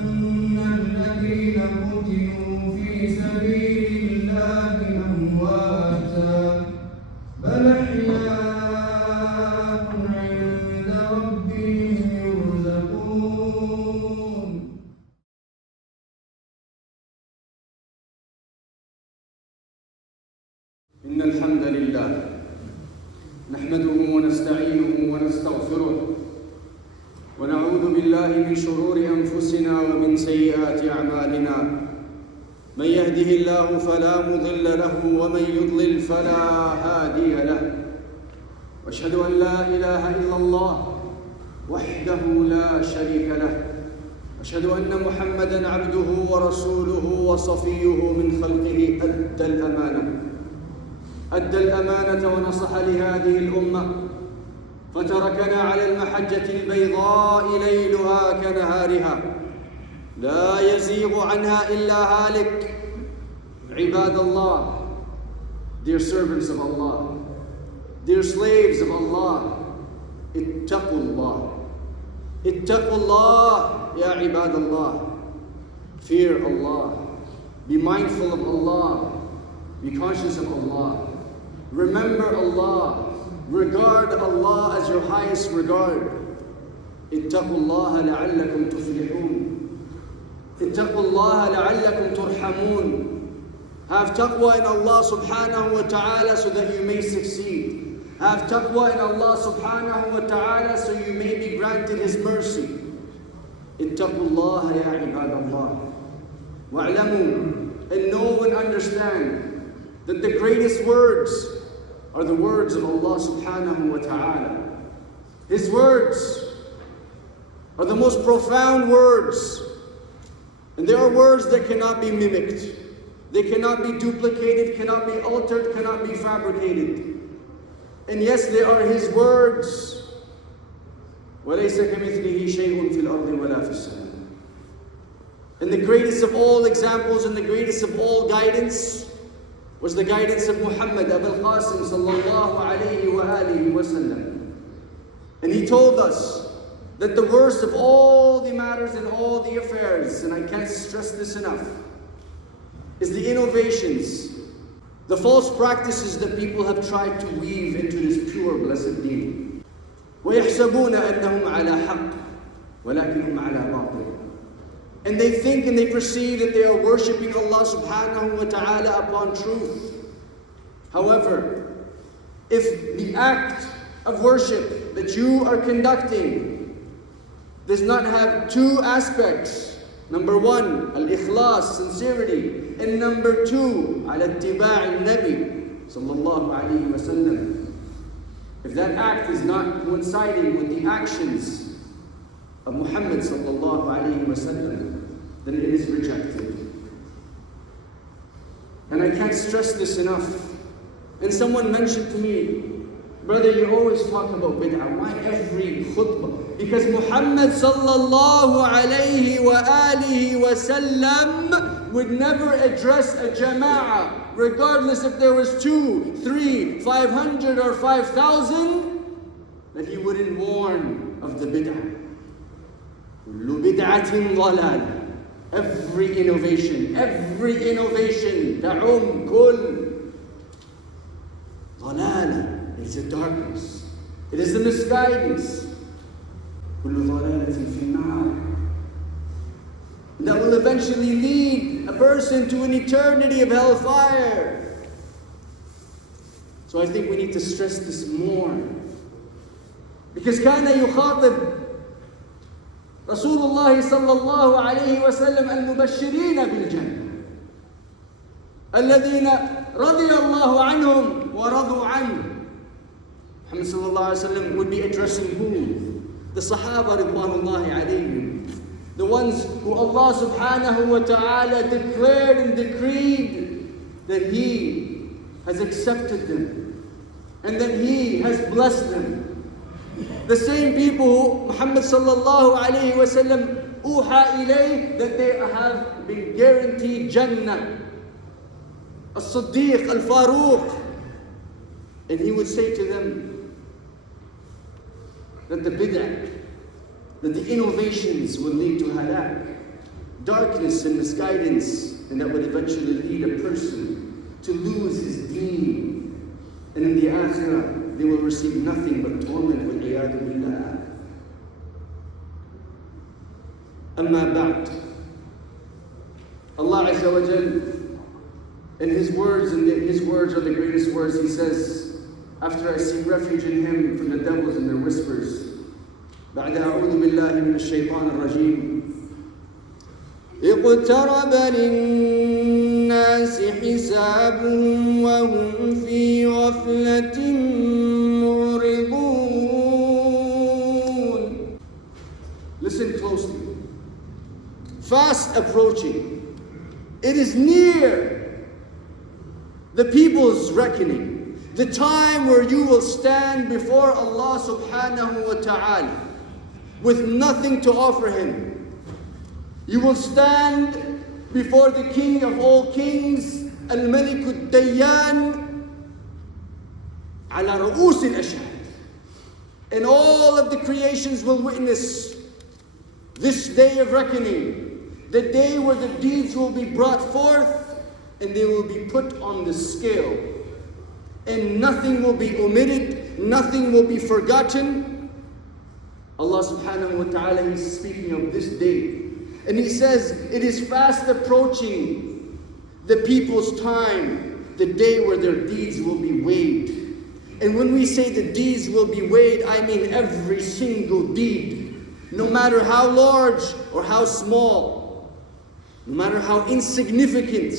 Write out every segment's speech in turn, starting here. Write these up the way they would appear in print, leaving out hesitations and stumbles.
تحسبن الذين قتلوا في سبيل الله أمواتا بل أحياء عند ربهم يرزقون. إن الحمد لله نحمده ونستعينه ونستغفره ونعوذ بالله من شرور أنفسنا ومن سيئات أعمالنا. من يهده الله فلا مضل له ومن يضلل فلا هادي له. وأشهد أن لا إله إلا الله وحده لا شريك له. أشهد أن محمدًا عبده ورسوله وصفيه من خلقه أدى الأمانة ونصح لهذه الأمة، فتركنا على المحجة البيضاء ليلها كنهارها لا يزيغ عنها إلا هالك. عباد Allah, dear servants of Allah, dear slaves of Allah, ittaqullah. Ittaqullah, ya ibadallah. Fear Allah. Be mindful of Allah. Be conscious of Allah. Remember Allah. Regard Allah as your highest regard. ittaqullaha la'allakum tuflihun. ittaqullaha la'allakum turhamun. Have taqwa in Allah subhanahu wa ta'ala so that you may succeed. Have taqwa in Allah subhanahu wa ta'ala so you may be granted His mercy. ittaqullaha ya ibadallah. Wa'lamu, and know and understand that the greatest words are the words of Allah subhanahu wa ta'ala. His words are the most profound words. And there are words that cannot be mimicked. They cannot be duplicated, cannot be altered, cannot be fabricated. And yes, they are His words. وَلَيْسَ كَمِثْلِهِ شَيْءٌ فِي الْأَرْضِ وَلَا فِي السَّمَاءِ. And the greatest of all examples and the greatest of all guidance was the guidance of Muhammad Abul Qasim sallallahu alayhi wa alihi wa sallam. And he told us that the worst of all the matters and all the affairs, and I can't stress this enough, is the innovations, the false practices that people have tried to weave into this pure, blessed deen. وَيَحْسَبُونَ أَنَّهُمْ عَلَى حَقٍّ وَلَكِنْهُمْ عَلَى بَاطِلٍ. And they think and they perceive that they are worshipping Allah subhanahu wa ta'ala upon truth. However, if the act of worship that you are conducting does not have two aspects, number one, al-ikhlas, sincerity, and number two, al-ittiba' al-nabi sallallahu alayhi wa sallam. If that act is not coinciding with the actions of Muhammad sallallahu alayhi wa sallam, then it is rejected. And I can't stress this enough. And someone mentioned to me, brother, you always talk about bid'ah. Why every khutbah? Because Muhammad sallallahu alayhi wa alihi wa sallam would never address a jama'ah, regardless if there was 2, 3, 500 or 5,000, that he wouldn't warn of the bid'ah. كل بدعة ضلالة. Every innovation, تعم كل ضلالة. It is a darkness. It is the misguidance. كل ضلالة في النار. That will eventually lead a person to an eternity of hellfire. So I think we need to stress this more. Because كان يخاطب رسول الله صلى الله عليه وسلم المبشرين بالجنة الذين رضي الله عنهم ورضوا عنه. Muhammad صلى الله عليه وسلم would be addressing who? The Sahaba ridwanullahi alayhim. The ones who Allah subhanahu wa ta'ala declared and decreed that He has accepted them and that He has blessed them. The same people who Muhammad sallallahu alayhi wa sallam uha ilayh, that they have been guaranteed Jannah. As-Siddiq, Al-Faruq. And he would say to them that the bid'ah, that the innovations will lead to halak. darkness and misguidance, and that would eventually lead a person to lose his deen. And in the akhirah, they will receive nothing but torment, wal-'iyadu billah. Amma ba'd. Allah Azza wa Jal, in His words, and His words are the greatest words, He says, after I seek refuge in Him from the devils and their whispers, بعد أعوذ بالله من الشيطان الرجيم اقترب للناس حسابهم وهم في غفلة معرضون. Listen closely. Fast approaching. It is near the people's reckoning. The time where you will stand before Allah subhanahu wa ta'ala with nothing to offer Him. You will stand before the King of all kings, Al-Malik Ad-Dayyan, ala ru'us al-ashhad. And all of the creations will witness this day of reckoning. The day where the deeds will be brought forth and they will be put on the scale. And nothing will be omitted, nothing will be forgotten. Allah subhanahu wa ta'ala is speaking of this day. And He says, it is fast approaching the people's time, the day where their deeds will be weighed. And when we say the deeds will be weighed, I mean every single deed. No matter how large or how small. No matter how insignificant.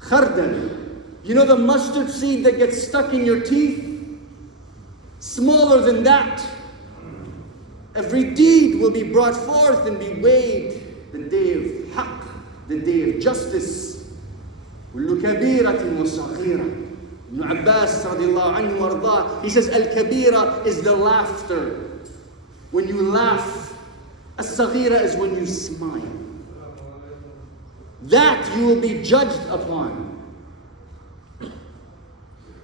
Khardal. You know the mustard seed that gets stuck in your teeth? Smaller than that. Every deed will be brought forth and be weighed. The day of haqq, the day of justice. كل كبيرة وصغيرة. Ibn Abbas radiallahu anhu warḍah, he says, Al-Kabira is the laughter. When you laugh. As-Saghira is when you smile. That you will be judged upon.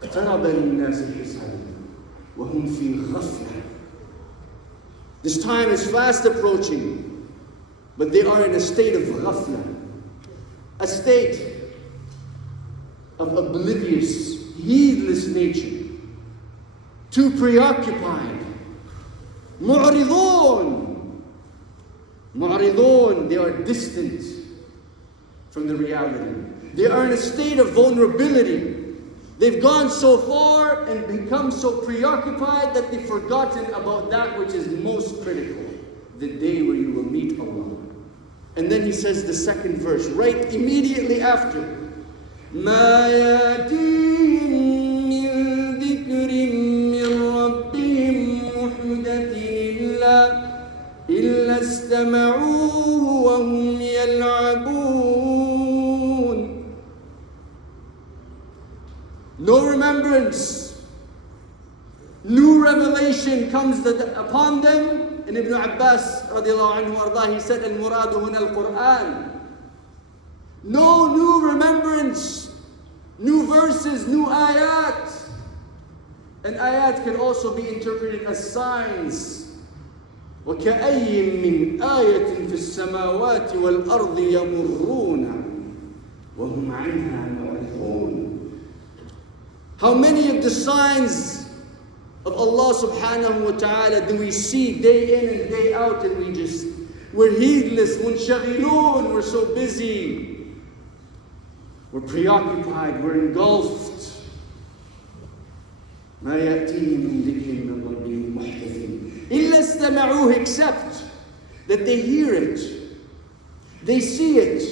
اقترب للناس حسابهم وهم في غفلة. This time is fast approaching, but they are in a state of ghafla, a state of oblivious, heedless nature, too preoccupied. Mu'ridun, they are distant from the reality. They are in a state of vulnerability. They've gone so far and become so preoccupied that they've forgotten about that which is most critical, the day where you will meet Allah. And then He says the second verse, right immediately after, ما يأتيهم من ذكر من ربهم محدث إلا استمعوه وهم يلعبون. No remembrance. New revelation comes upon them. And Ibn Abbas radiallahu anhu warḍah, he said, Al-Muradu huna al-Qur'an. No new remembrance, new verses, new ayat. And ayat can also be interpreted as signs. وَكَأَيٍّ مِّنْ آيَةٍ فِي السَّمَاوَاتِ وَالْأَرْضِ يَمُرُّونَ وَهُمْ عَنْهَا مُعْرِضُونَ. How many of the signs of Allah subhanahu wa ta'ala do we see day in and day out, and we're heedless, munshagilun, we're so busy, we're preoccupied, we're engulfed. ما يأتيهم من ذكر من ربهم محدث إلا استمعوه, except that they hear it, they see it,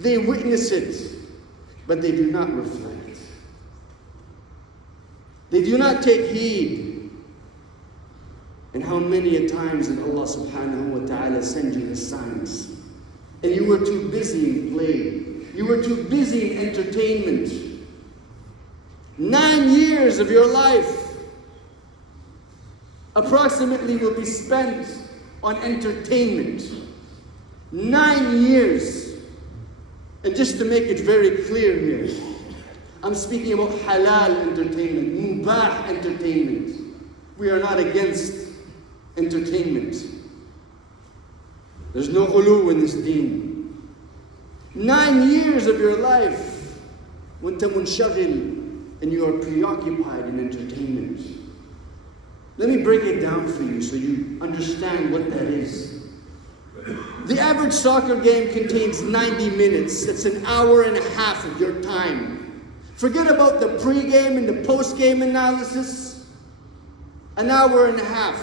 they witness it, but they do not reflect. They do not take heed. And how many a times did Allah subhanahu wa ta'ala send you the signs, and you were too busy in play, you were too busy in entertainment. 9 years of your life approximately will be spent on entertainment. 9 years. And just to make it very clear here, I'm speaking about halal entertainment, mubah entertainment. We are not against entertainment. There's no ghulu in this deen. 9 years of your life وانت منشغل and you are preoccupied in entertainment. Let me break it down for you so you understand what that is. The average soccer game contains 90 minutes. It's an hour and a half of your time. Forget about the pre-game and the post-game analysis. An hour and a half.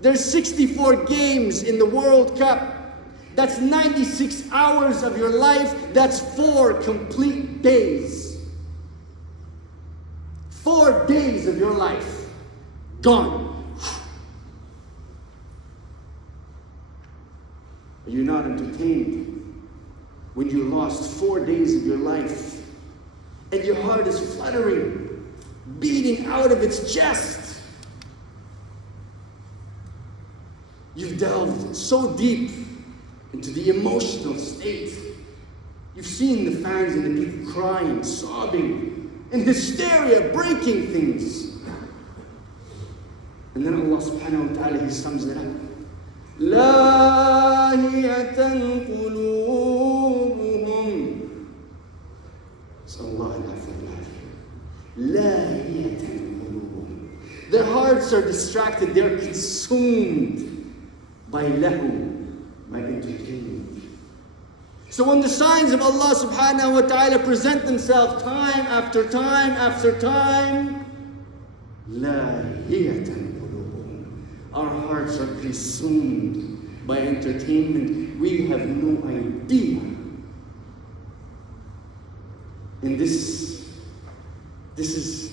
There's 64 games in the World Cup. That's 96 hours of your life. That's 4 complete days. 4 days of your life. Gone. Are you not entertained when you lost 4 days of your life and your heart is fluttering, beating out of its chest? You've delved so deep into the emotional state. You've seen the fans and the people crying, sobbing, in hysteria, breaking things. And then Allah subhanahu wa ta'ala, He sums it up. لاهية قلوبهم Sallallahu alayhi wa لاهية قلوبهم. Their hearts are distracted, they're consumed by lahu, by entertainment. So when the signs of Allah subhanahu wa ta'ala present themselves time after time after time, لاهية قلوبهم. Our hearts are consumed by entertainment. We have no idea. And this is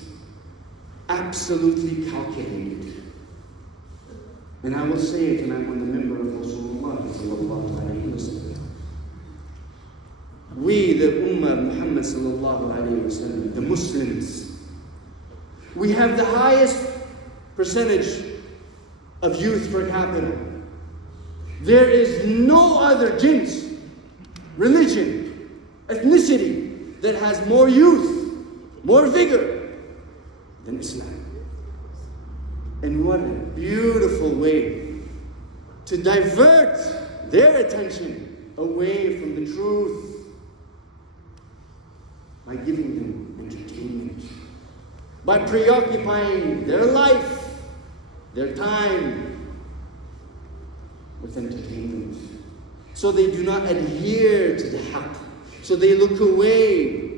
absolutely calculated. And I will say it, and I'm on the member of Rasulullah sallallahu alayhi wa sallam. We, the Ummah of Muhammad sallallahu alayhi wa sallam, the Muslims, we have the highest percentage of youth per capita. There is no other jins, religion, ethnicity that has more youth, more vigor than Islam. And what a beautiful way to divert their attention away from the truth by giving them entertainment, by preoccupying their life, their time with entertainment. So they do not adhere to the haqq. So they look away.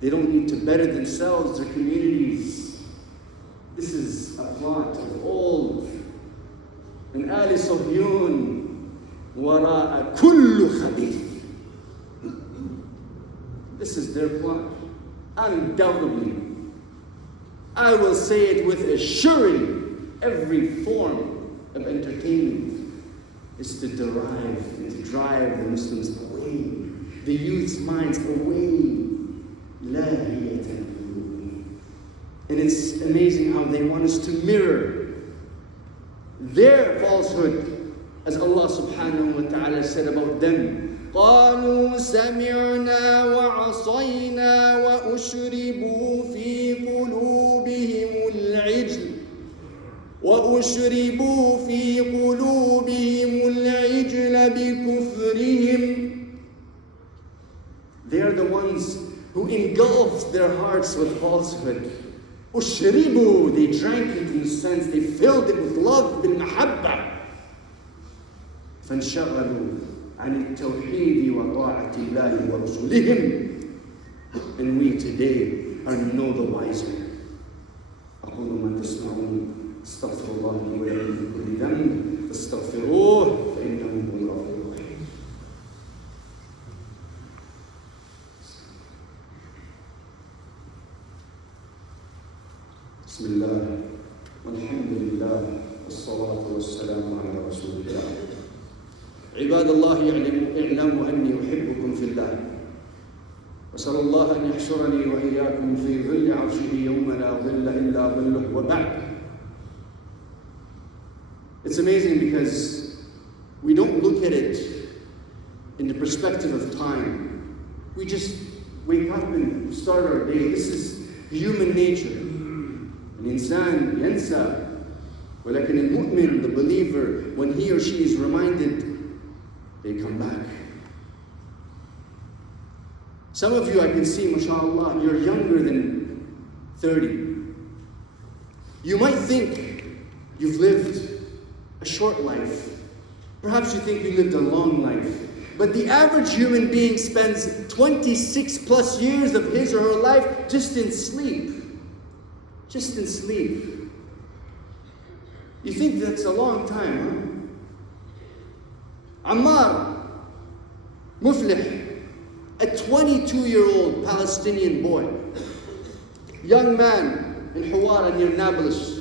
They don't need to better themselves, their communities. This is a plot of old. And Ali Sohyun, wara'a kullu khabith. This is their plot. Undoubtedly. I will say it with assurity. Every form of entertainment is to derive and to drive the Muslims away, the youth's minds away. And it's amazing how they want us to mirror their falsehood, as Allah subhanahu wa ta'ala said about them. قالوا سمعنا وعصينا وأشربوا في قلوبهم العجل بكفرهم. They are the ones who engulfed their hearts with falsehood. Ushribu, they drank it in the sense, they filled it with love, بالمحبة. فانشغلوا عن التوحيد وطاعة الله ورسولهم. And we today are no the wiser. أقول ما تسمعون استغفر الله لي ولكم من كل ذنب فاستغفروه فإنه هو الغفور الرحيم. بسم الله والحمد لله والصلاة والسلام على رسول الله. عباد الله اعلموا أني أحبكم في الله. وأسأل الله أن يحشرني وإياكم في ظل عرشه يوم لا ظل إلا ظله. وبعد. It's amazing because we don't look at it in the perspective of time. We just wake up and start our day. This is human nature. الإنسان ينسى. ولكن المؤمن, the believer, when he or she is reminded they come back. Some of you I can see, mashallah, you're younger than 30. You might think you've lived a short life. Perhaps you think you lived a long life. But the average human being spends 26 plus years of his or her life just in sleep. Just in sleep. You think that's a long time, huh? Ammar Mufleh, a 22-year-old Palestinian boy, young man in Hawara near Nablus.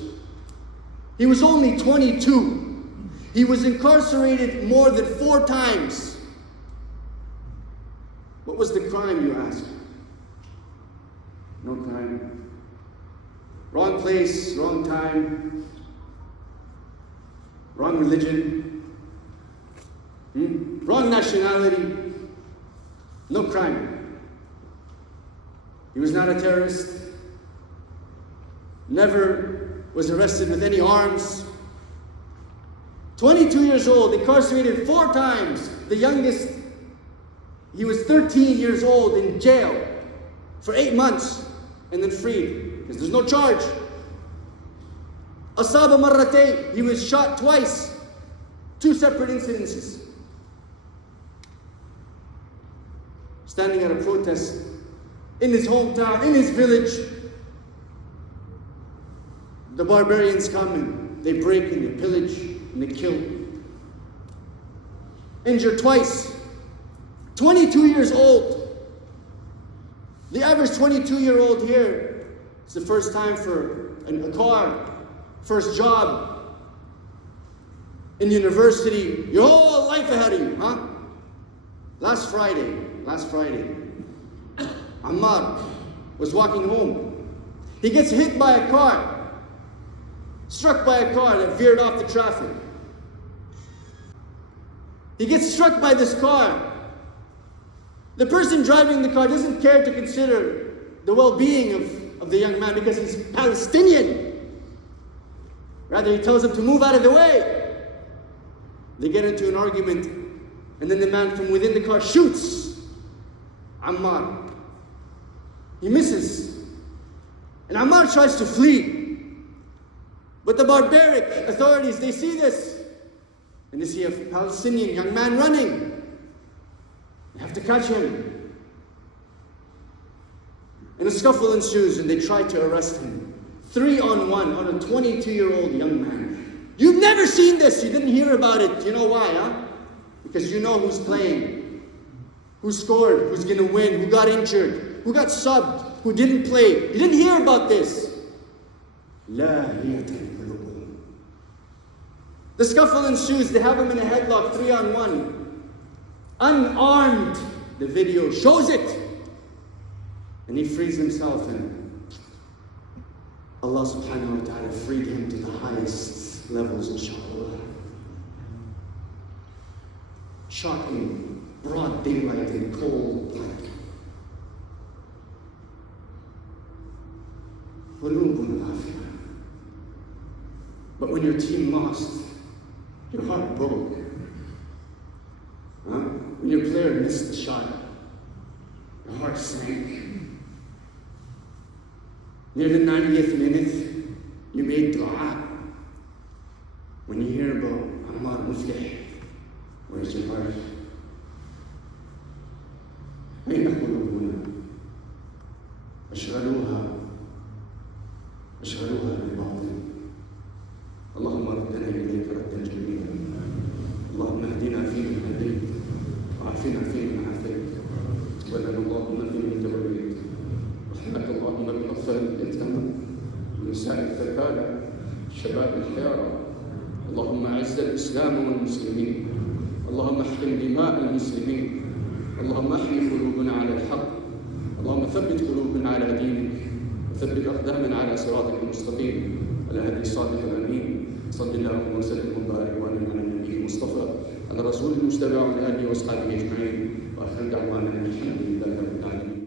He was only 22. He was incarcerated more than 4 times. What was the crime, you ask? No crime. Wrong place, wrong time, wrong religion, wrong nationality, no crime. He was not a terrorist, never was arrested with any arms. 22 years old, incarcerated 4 times. The youngest, he was 13 years old in jail for 8 months and then freed because there's no charge. Asaba marratayn, he was shot twice. 2 separate incidences. Standing at a protest in his hometown, in his village. The barbarians come and they break and they pillage and they kill. Injured twice. 22 years old. The average 22-year-old here, it's the first time for a car, first job, in university, your whole life ahead of you, huh? Last Friday, Ammar was walking home. He gets hit by a car, struck by a car that veered off the traffic. He gets struck by this car. The person driving the car doesn't care to consider the well-being of the young man because he's Palestinian. Rather, he tells him to move out of the way. They get into an argument, and then the man from within the car shoots Ammar. He misses. And Ammar tries to flee. But the barbaric authorities, they see this. And they see a Palestinian young man running. They have to catch him. And a scuffle ensues and they try to arrest him. 3-on-1 on a 22-year-old young man. You've never seen this. You didn't hear about it. You know why, huh? Because you know who's playing. Who scored, who's going to win, who got injured, who got subbed, who didn't play. You didn't hear about this. The scuffle ensues. They have him in a headlock, 3-on-1. Unarmed. The video shows it. And he frees himself, and Allah subhanahu wa ta'ala freed him to the highest levels, inshallah. Shot in broad daylight in cold blood. But when your team lost, your heart broke. Huh? When your player missed the shot, your heart sank. Near the 90th minute, you made dua. When you hear about Ammar Mufleh, where's your heart? أين قلوبنا؟ أشغلوها بالباطل. اللهم ردنا إليك ردا جميلا. اللهم اهدنا فيمن هديت وعافنا فيمن عافيت ولنا اللهم فيمن توليت رحمك اللهم بالأطفال اليتامى ونساء الثكالى شباب الحيارى. اللهم أعز الإسلام والمسلمين. اللهم احقن دماء المسلمين. اللهم احمي قلوبنا على الحق. اللهم ثبت قلوبنا على دينك وثبت أقدامنا على صراطك المستقيم على هدي الصادق الأمين. صلى الله وسلم وبارك وانعم على النبي المصطفى على الرسول المجتبى وعلى آله وأصحابه أجمعين. وآخر دعوانا الحمد لله رب العالمين.